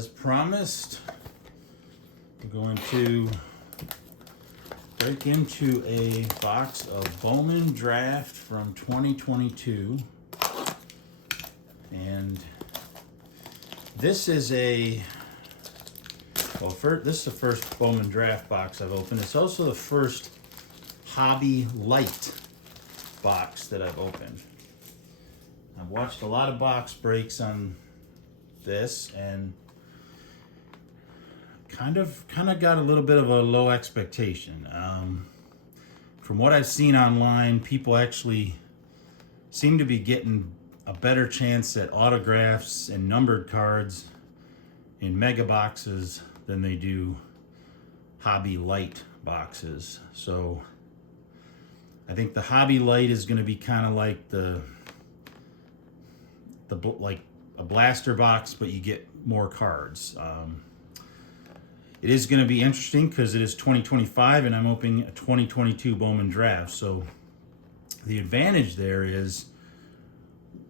as promised, we're going to break into a box of Bowman Draft from 2022. And this is this is the first Bowman Draft box I've opened. It's also the first Hobby Lite box that I've opened. I've watched a lot of box breaks on this and kind of got a little bit of a low expectation. From what I've seen online, people actually seem to be getting a better chance at autographs and numbered cards in mega boxes than they do Hobby Lite boxes. So I think the Hobby Lite is going to be kind of like like a blaster box, but you get more cards. It is going to be interesting because it is 2025 and I'm opening a 2022 Bowman Draft. So the advantage there is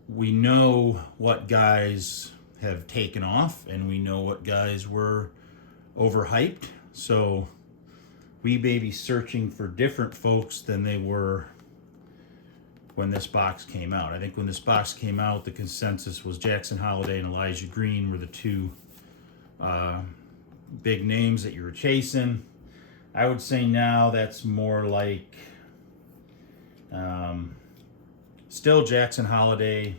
we know what guys have taken off and we know what guys were overhyped. So we may be searching for different folks than they were when this box came out. I think when this box came out, the consensus was Jackson Holliday and Elijah Green were the two big names that you were chasing. I would say now that's more like still Jackson Holliday,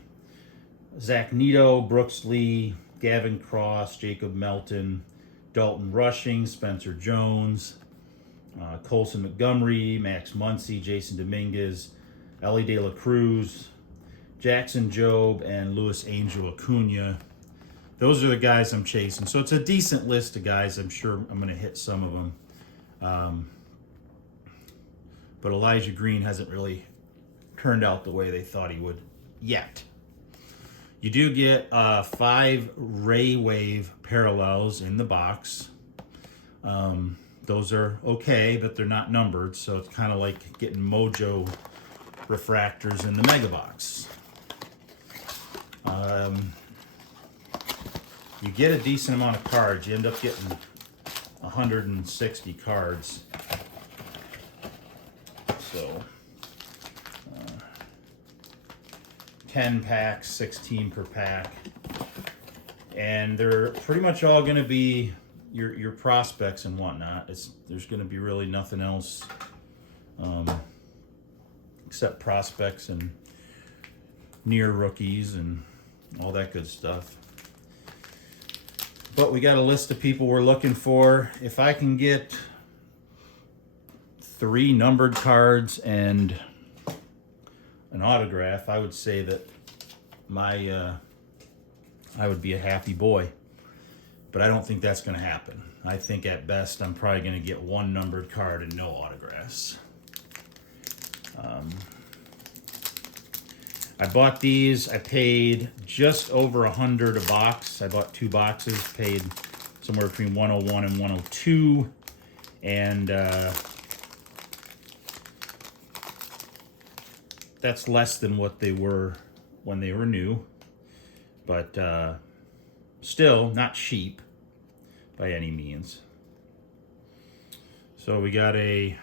Zach Neto, Brooks Lee, Gavin Cross, Jacob Melton, Dalton Rushing, Spencer Jones, Colson Montgomery, Max Muncy, Jason Dominguez, Ellie De La Cruz, Jackson Jobe, and Luis Angel Acuna. Those are the guys I'm chasing. So it's a decent list of guys. I'm sure I'm going to hit some of them. But Elijah Green hasn't really turned out the way they thought he would yet. You do get 5 Ray Wave parallels in the box. Those are okay, but they're not numbered. So it's kind of like getting Mojo refractors in the mega box. You get a decent amount of cards. You end up getting 160 cards. So 10 packs, 16 per pack. And they're pretty much all going to be your prospects and whatnot. There's going to be really nothing else except prospects and near rookies and all that good stuff. But we got a list of people we're looking for. If I can get 3 numbered cards and an autograph, I would say that I would be a happy boy. But I don't think that's going to happen. I think at best I'm probably going to get 1 numbered card and no autographs. I bought these. I paid just over $100 a box. I bought 2 boxes, paid somewhere between $101 and $102, and that's less than what they were when they were new, but still not cheap by any means. So we got a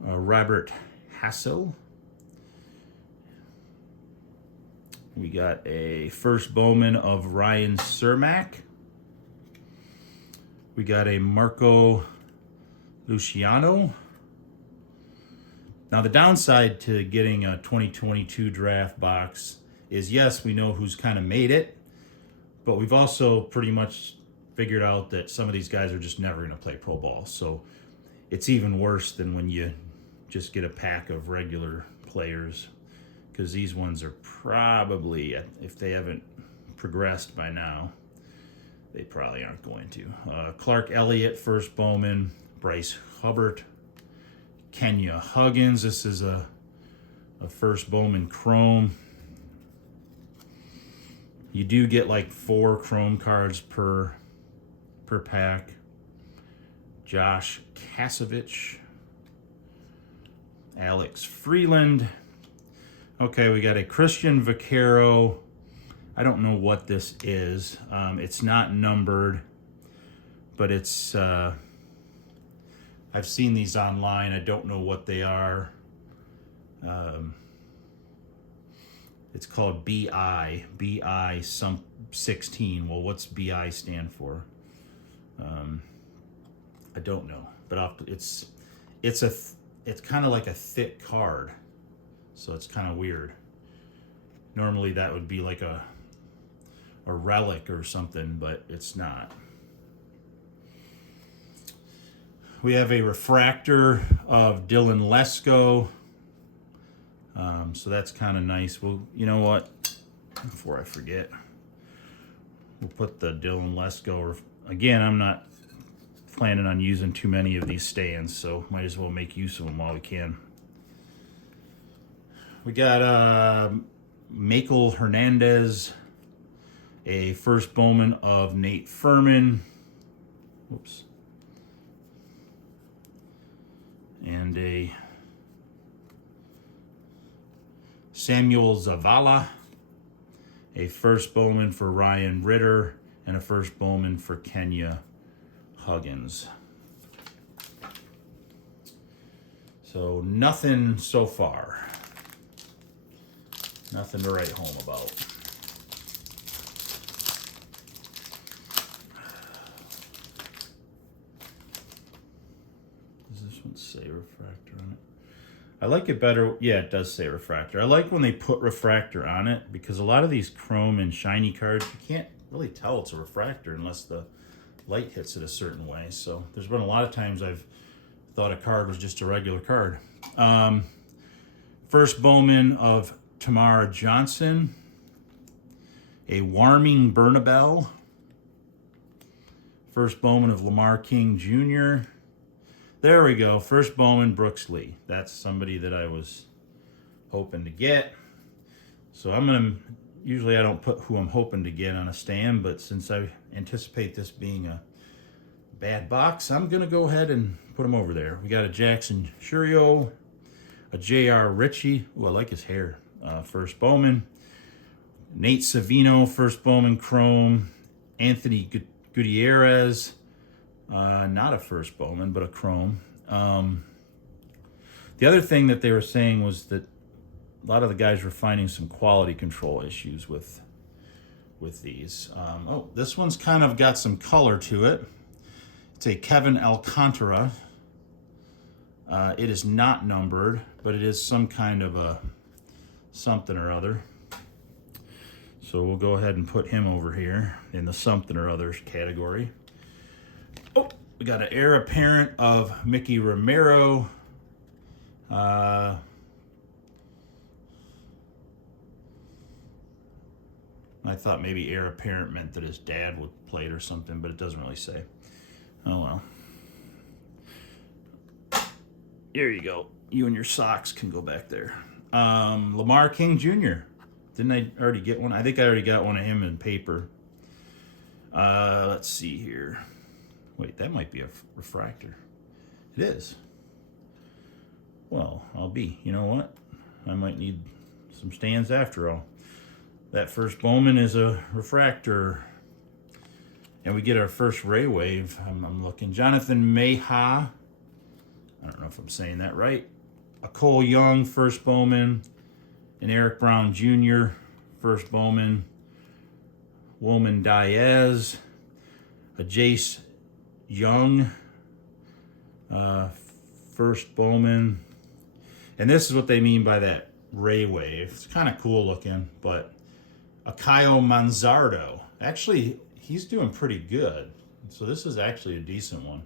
Robert Hassel. We got a first Bowman of Ryan Cermak. We got a Marco Luciano. Now the downside to getting a 2022 draft box is, yes, we know who's kind of made it, but we've also pretty much figured out that some of these guys are just never going to play pro ball. So it's even worse than when you just get a pack of regular players, because these ones are probably, if they haven't progressed by now, they probably aren't going to. Clark Elliott, first Bowman. Bryce Hubbard. Kenya Huggins. This is a first Bowman Chrome. You do get like 4 Chrome cards per pack. Josh Kasevich. Alex Freeland. Okay, we got a Christian Vaquero. I don't know what this is. It's not numbered, but it's, I've seen these online. I don't know what they are. It's called BI some 16. Well, what's BI stand for? I don't know, but it's kind of like a thick card, so it's kind of weird. Normally that would be like a relic or something, but it's not. We have a refractor of Dylan Lesko. So that's kind of nice. Well, you know what? Before I forget, we'll put the Dylan Lesko. Again, I'm not planning on using too many of these stands, so might as well make use of them while we can. We got Michael Hernandez, a first Bowman of Nate Furman. Whoops. And a Samuel Zavala, a first Bowman for Ryan Ritter, and a first Bowman for Kenya Huggins. So nothing so far. Nothing to write home about. Does this one say refractor on it? I like it better. Yeah, it does say refractor. I like when they put refractor on it, because a lot of these chrome and shiny cards, you can't really tell it's a refractor unless the light hits it a certain way. So there's been a lot of times I've thought a card was just a regular card. First Bowman of Tamara Johnson, a Warming Bernabel, first Bowman of Lamar King Jr. There we go, first Bowman Brooks Lee. That's somebody that I was hoping to get. So usually I don't put who I'm hoping to get on a stand, but since I anticipate this being a bad box, I'm gonna go ahead and put him over there. We got a Jackson Churio, a J.R. Ritchie. Ooh, I like his hair. First Bowman. Nate Savino, first Bowman Chrome. Anthony Gutierrez, not a first Bowman, but a Chrome. The other thing that they were saying was that a lot of the guys were finding some quality control issues with these. Oh, this one's kind of got some color to it. It's a Kevin Alcantara. It is not numbered, but it is some kind of a something or other. So we'll go ahead and put him over here in the something or others category. Oh, we got an heir apparent of Mickey Romero. I thought maybe heir apparent meant that his dad would play it or something, but it doesn't really say. Oh well. There you go. You and your socks can go back there. Lamar King Jr. Didn't I already get one? I think I already got one of him in paper. Let's see here. Wait, that might be a refractor. It is. Well, you know what? I might need some stands after all. That first Bowman is a refractor. And we get our first Ray Wave. I'm looking. Jonathan Mayha. I don't know if I'm saying that right. A Cole Young, first Bowman. An Eric Brown Jr., first Bowman. Woman Diaz. A Jace Young, first Bowman. And this is what they mean by that Ray Wave. It's kind of cool looking, but a Caio Manzardo. Actually, he's doing pretty good. So this is actually a decent one.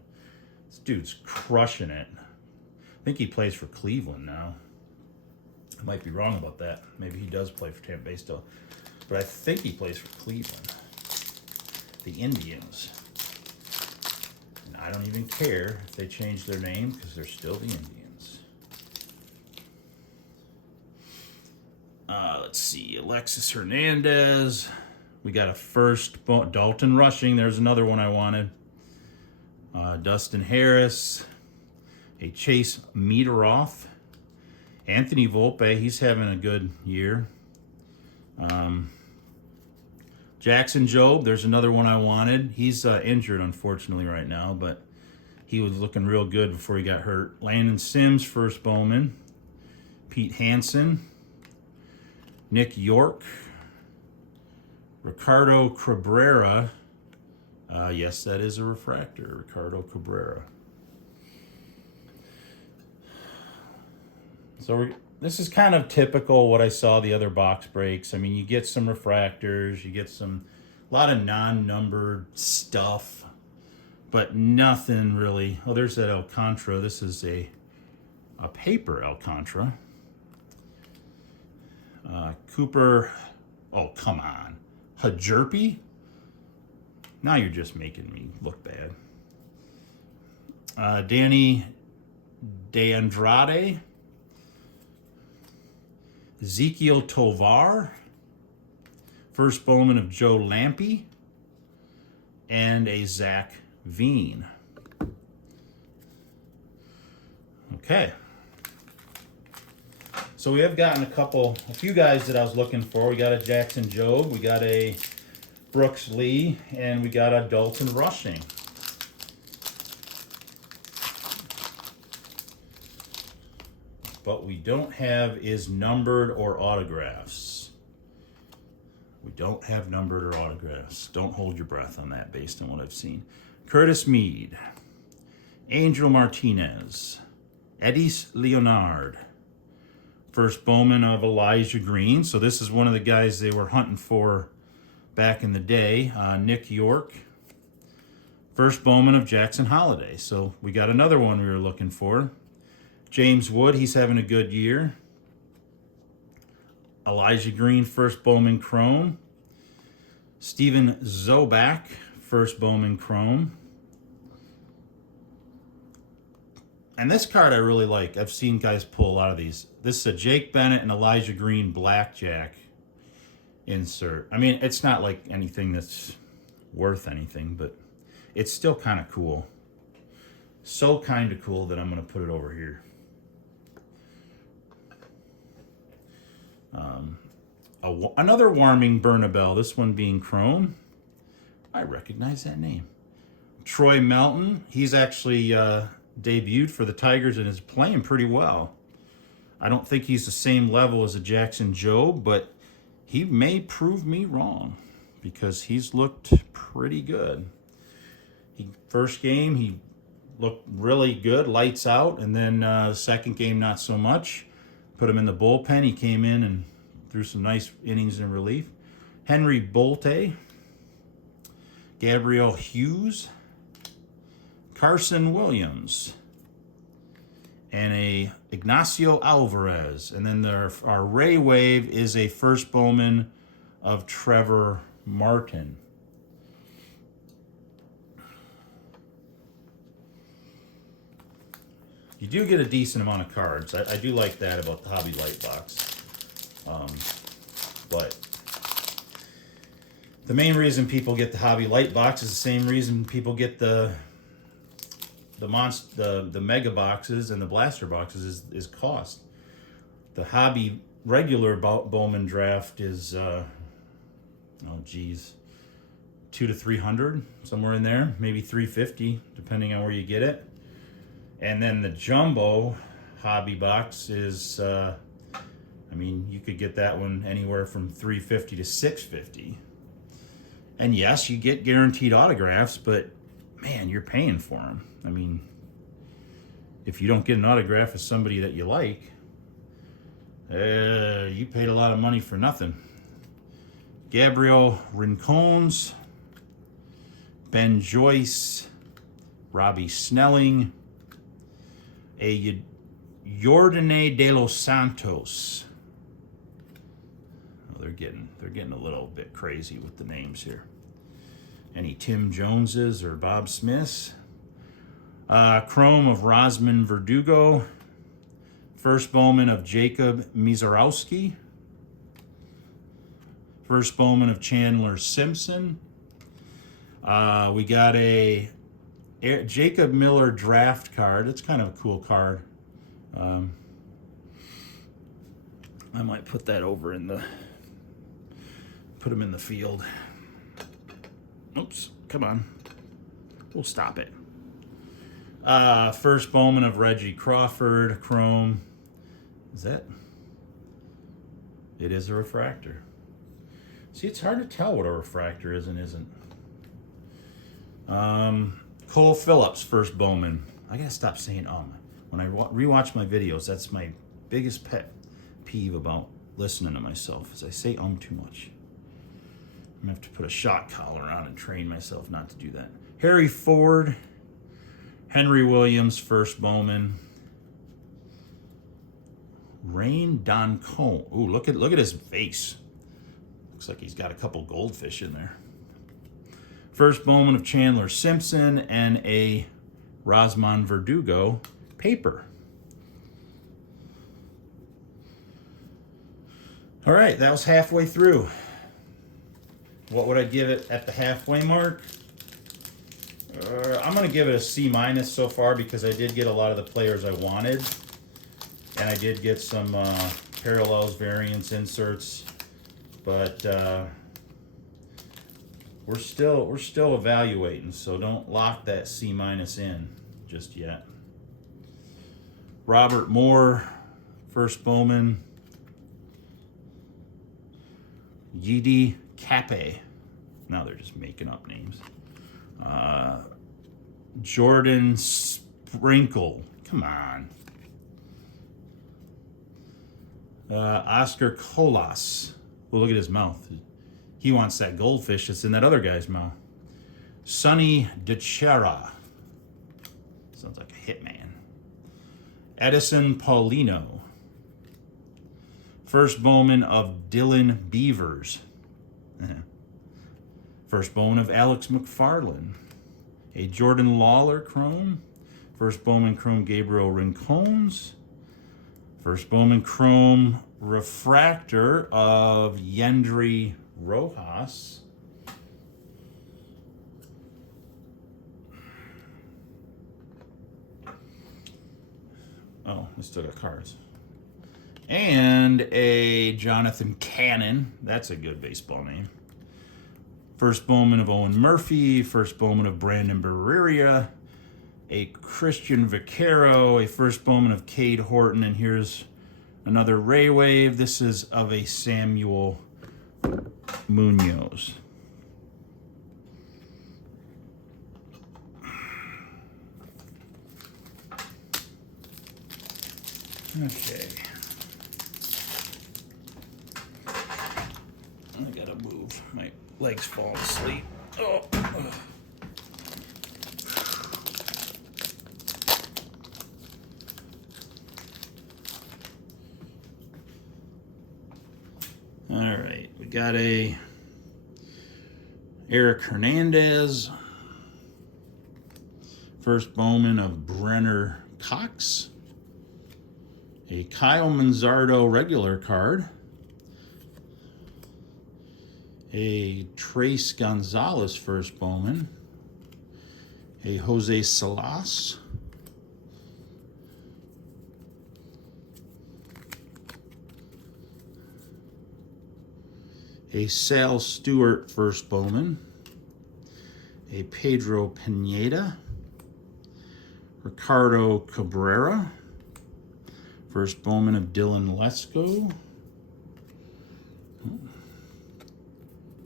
This dude's crushing it. I think he plays for Cleveland now. I might be wrong about that. Maybe he does play for Tampa Bay still. But I think he plays for Cleveland. The Indians. And I don't even care if they change their name because they're still the Indians. Let's see. Alexis Hernandez. We got a first Dalton Rushing. There's another one I wanted. Dustin Harris. A Chase Meteroff. Anthony Volpe. He's having a good year. Jackson Jobe, there's another one I wanted. He's injured, unfortunately, right now, but he was looking real good before he got hurt. Landon Sims, first Bowman. Pete Hansen. Nick York. Ricardo Cabrera. Yes, that is a refractor. Ricardo Cabrera. So this is kind of typical what I saw the other box breaks. I mean, you get some refractors, you get a lot of non-numbered stuff, but nothing really. Oh, there's that Alcantara. This is a paper Alcantara. Cooper, oh, come on. Hajerpi? Now you're just making me look bad. Danny DeAndrade. Ezekiel Tovar, first Bowman of Joe Lampe, and a Zach Veen. Okay. So we have gotten a few guys that I was looking for. We got a Jackson Jobe, we got a Brooks Lee, and we got a Dalton Rushing. What we don't have is numbered or autographs. We don't have numbered or autographs. Don't hold your breath on that based on what I've seen. Curtis Mead, Angel Martinez, Edis Leonard, first Bowman of Elijah Green. So this is one of the guys they were hunting for back in the day. Nick York, first Bowman of Jackson Holiday. So we got another one we were looking for. James Wood, he's having a good year. Elijah Green, first Bowman Chrome. Steven Zobak, first Bowman Chrome. And this card I really like. I've seen guys pull a lot of these. This is a Jake Bennett and Elijah Green Blackjack insert. I mean, it's not like anything that's worth anything, but it's still kind of cool. So kind of cool that I'm going to put it over here. Another Warming Bernabelle, this one being Chrome. I recognize that name. Troy Melton, he's actually debuted for the Tigers and is playing pretty well. I don't think he's the same level as a Jackson Jobe, but he may prove me wrong because he's looked pretty good. First game, he looked really good, lights out, and then second game, not so much. Put him in the bullpen. He came in and threw some nice innings in relief. Henry Bolte, Gabriel Hughes, Carson Williams, and a Ignacio Alvarez. And then our Ray Wave is a first Bowman of Trevor Martin. You do get a decent amount of cards. I do like that about the Hobby Lite box. But the main reason people get the Hobby Lite box is the same reason people get the mega boxes and the blaster boxes is cost. The Hobby regular Bowman Draft is $200 to $300, somewhere in there, maybe $350 depending on where you get it. And then the jumbo hobby box is you could get that one anywhere from $350 to $650. And yes, you get guaranteed autographs, but man, you're paying for them. I mean, if you don't get an autograph of somebody that you like, you paid a lot of money for nothing. Gabriel Rincones, Ben Joyce, Robbie Snelling, a Jordane de los Santos. Oh, they're getting a little bit crazy with the names here. Any Tim Joneses or Bob Smiths. Chrome of Rosman Verdugo. First Bowman of Jacob Mizarowski. First Bowman of Chandler Simpson. We got a Jacob Miller draft card. It's kind of a cool card. I might put that over put him in the field. Oops, come on. We'll stop it. First Bowman of Reggie Crawford, chrome. Is that? It is a refractor. See, it's hard to tell what a refractor is and isn't. Cole Phillips, first Bowman. I gotta stop saying when I rewatch my videos. That's my biggest pet peeve about listening to myself, is I say too much. I'm gonna have to put a shock collar on and train myself not to do that. Harry Ford, Henry Williams, first Bowman. Rain Doncone. Ooh, look at his face. Looks like he's got a couple goldfish in there. First Bowman of Chandler Simpson and a Rosman Verdugo paper. All right, that was halfway through. What would I give it at the halfway mark? I'm going to give it a C- so far, because I did get a lot of the players I wanted. And I did get some parallels, variants, inserts. But we're still evaluating, so don't lock that C- in just yet. Robert Moore, first Bowman. Yidi Cape. Now they're just making up names. Jordan Sprinkle. Come on. Oscar Colas. Well, look at his mouth. He wants that goldfish that's in that other guy's mouth. Sonny DeChera. Sounds like a hitman. Edison Paulino. First Bowman of Dylan Beavers. First Bowman of Alex McFarland. A Jordan Lawler chrome. First Bowman chrome Gabriel Rincones. First Bowman chrome refractor of Yendry Rojas. Oh, I still got cards. And a Jonathan Cannon. That's a good baseball name. First Bowman of Owen Murphy. First Bowman of Brandon Barreria. A Christian Vaquero. A first Bowman of Cade Horton. And here's another Ray Wave. This is of a Samuel Munoz. Okay. I gotta move. My legs fall asleep. Oh. All right, we got a Eric Hernandez. First Bowman of Brenner Cox. A Kyle Manzardo regular card. A Trace Gonzalez first Bowman. A Jose Salas. A Sal Stewart first Bowman. A Pedro Pineda. Ricardo Cabrera. First Bowman of Dylan Lesko. What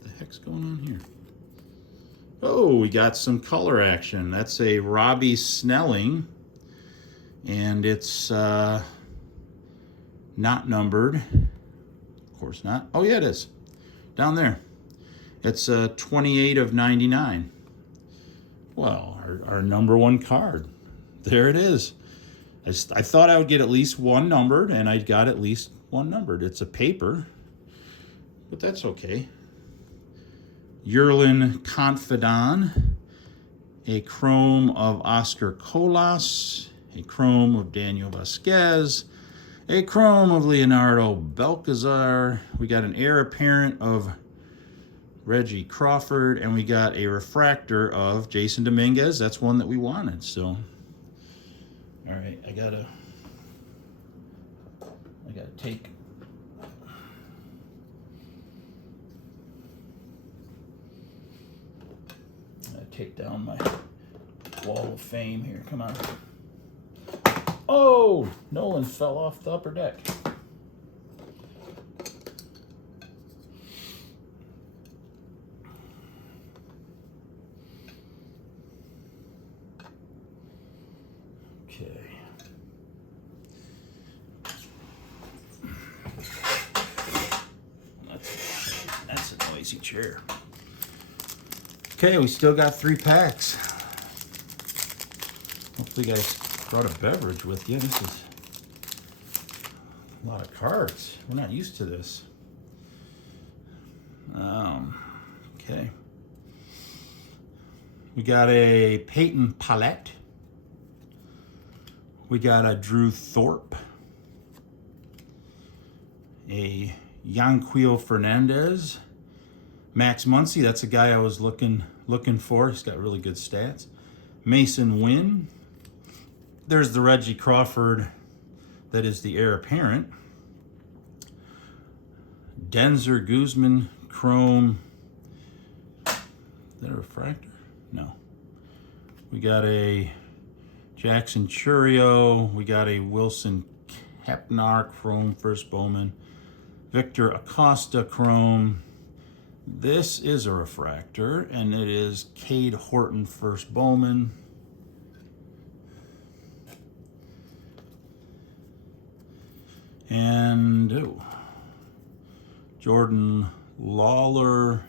the heck's going on here? Oh, we got some color action. That's a Robbie Snelling. And it's not numbered. Of course not. Oh, yeah, it is. Down there. It's 28 of 99. Well, our number one card. There it is. I thought I would get at least one numbered, and I got at least one numbered. It's a paper, but that's okay. Yerlin Confidon, a chrome of Oscar Colas, a chrome of Daniel Vasquez, a chrome of Leonardo Balcazar. We got an heir apparent of Reggie Crawford, and we got a refractor of Jason Dominguez. That's one that we wanted, so... All right, I gotta take. take down my wall of fame here. Come on. Oh, Nolan fell off the upper deck. Okay. That's a noisy chair. Okay, we still got 3 packs. Hopefully you guys brought a beverage with you. This is a lot of cards. We're not used to this. Okay. We got a Peyton Pallette. We got a Drew Thorpe. A Yanquiel Fernandez. Max Muncy, that's a guy I was looking for. He's got really good stats. Mason Wynn. There's the Reggie Crawford that is the heir apparent. Denzer Guzman, Chrome. Is that a refractor? No. We got a Jackson Churio. We got a Wilson Kepnar, Chrome, first Bowman. Victor Acosta, Chrome. This is a refractor, and it is Cade Horton, first Bowman. And Jordan Lawler,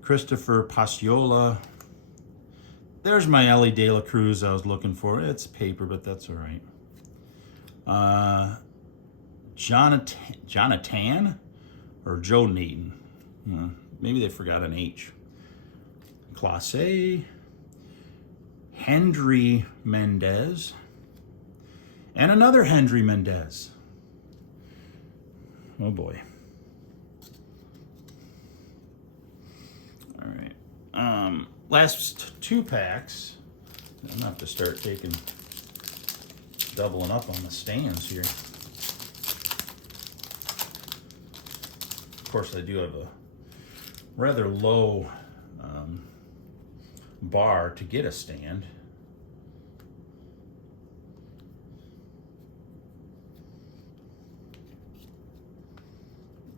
Christopher Pasiola. There's my Ellie De La Cruz I was looking for. It's paper, but that's all right. Jonathan or Joe Neaton. Maybe they forgot an H. Class A. Hendry Mendez. And another Hendry Mendez. Oh boy. All right. Last 2 packs. I'm gonna have to start doubling up on the stands here. Of course, I do have a rather low bar to get a stand.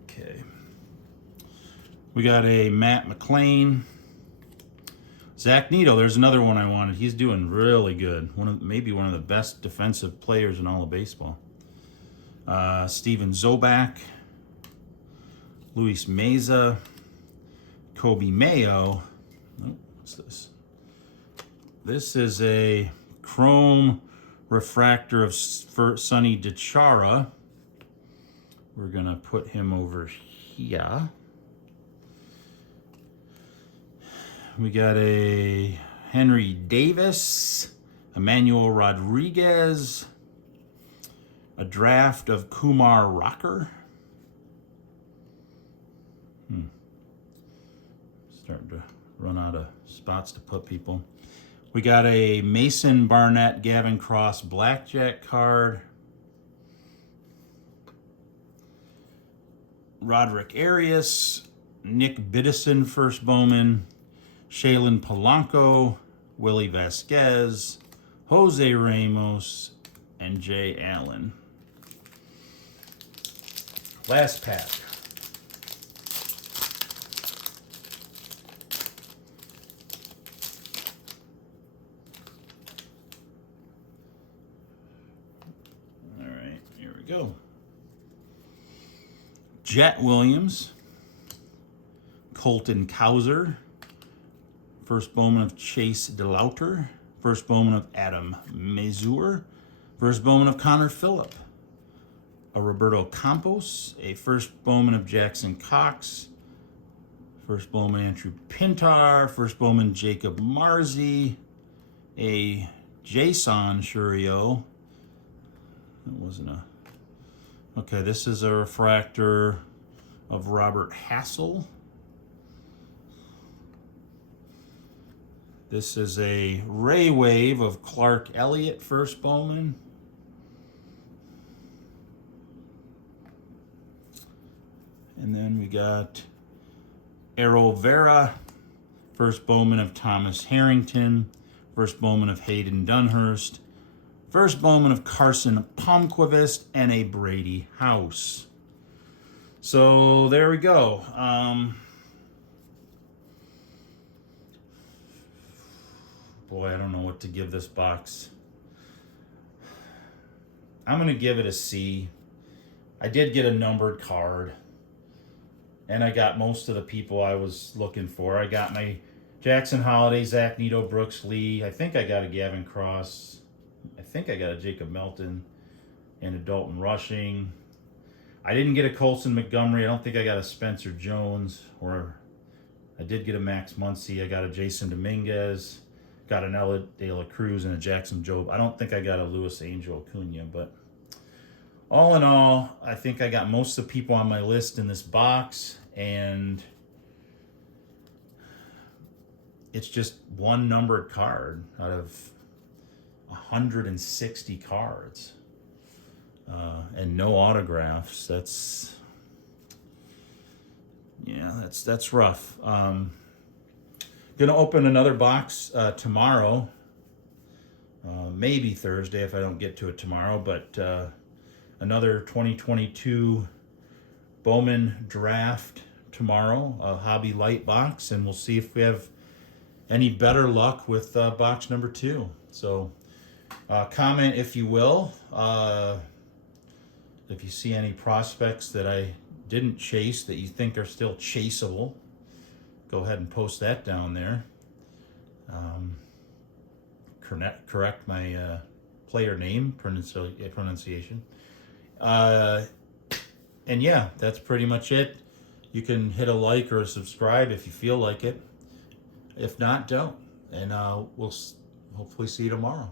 Okay. We got a Matt McLean. Zach Neto, there's another one I wanted. He's doing really good. Maybe one of the best defensive players in all of baseball. Steven Zobak. Luis Meza. Kobe Mayo. Oh, what's this? This is a Chrome refractor of Sonny DiChiara. We're going to put him over here. We got a Henry Davis, Emmanuel Rodriguez, a draft of Kumar Rocker. Starting to run out of spots to put people. We got a Mason Barnett, Gavin Cross Blackjack card. Roderick Arias, Nick Biddison, first Bowman. Shaylin Polanco, Willie Vasquez, Jose Ramos, and Jay Allen. Last pack. All right, here we go. Jet Williams, Colton Cowser, first Bowman of Chase DeLauter, first Bowman of Adam Mazur, first Bowman of Connor Phillip, a Roberto Campos, a first Bowman of Jackson Cox, first Bowman Andrew Pintar, first Bowman Jacob Marzi, a Jason Churio. That wasn't a... Okay, this is a refractor of Robert Hassel. This is a Ray Wave of Clark Elliott, first Bowman. And then we got Arrow Vera, First Bowman of Thomas Harrington. First Bowman of Hayden Dunhurst. First Bowman of Carson Palmquist, and a Brady House. So there we go. Boy, I don't know what to give this box. I'm going to give it a C. I did get a numbered card. And I got most of the people I was looking for. I got my Jackson Holiday, Zach Neto, Brooks Lee. I think I got a Gavin Cross. I think I got a Jacob Melton and a Dalton Rushing. I didn't get a Colson Montgomery. I don't think I got a Spencer Jones. Or I did get a Max Muncy. I got a Jason Dominguez. Got an Ella De La Cruz and a Jackson Jobe. I don't think I got a Luis Angel Acuna, but all in all, I think I got most of the people on my list in this box, and it's just one numbered card out of 160 cards, and no autographs. That's rough. Gonna open another box tomorrow, maybe Thursday if I don't get to it tomorrow, but another 2022 Bowman Draft tomorrow, a Hobby Lite box, and we'll see if we have any better luck with box number 2. So comment if you will, if you see any prospects that I didn't chase that you think are still chaseable. Go ahead and post that down there. Correct my player name pronunciation. And yeah, that's pretty much it. You can hit a like or a subscribe if you feel like it. If not, don't. And we'll hopefully see you tomorrow.